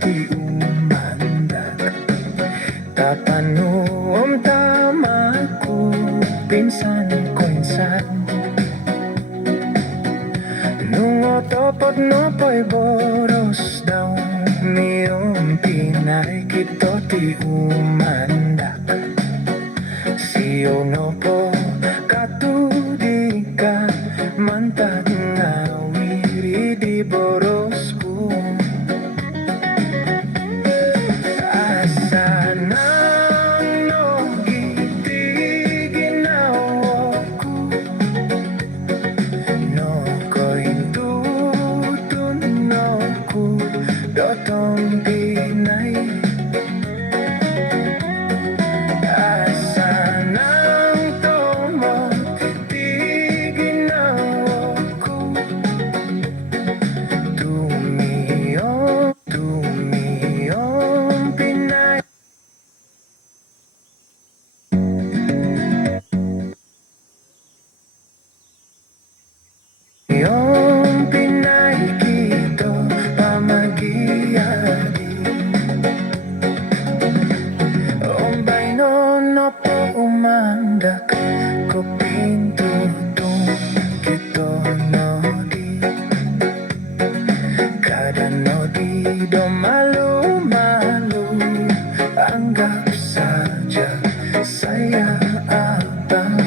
ti umandag. Tatanong tama ko, pinsan ko insan. Nung otopod no po'y boros daw, miyong pinay kito ti umandag. Siyo no po katudi ka, mantag nga wiri di boros ko. Asa nang no iti ginawa ko, no ko'y tutunaw ko, dotong pinay. Asa nang tomo ti ginawa ko, tumiyong pinay. Yung pinay kito pamagiyadi. Ombay no po umandak, ko pintutong kito no di. Kada no di do malu-malu, anggap saja saya abang.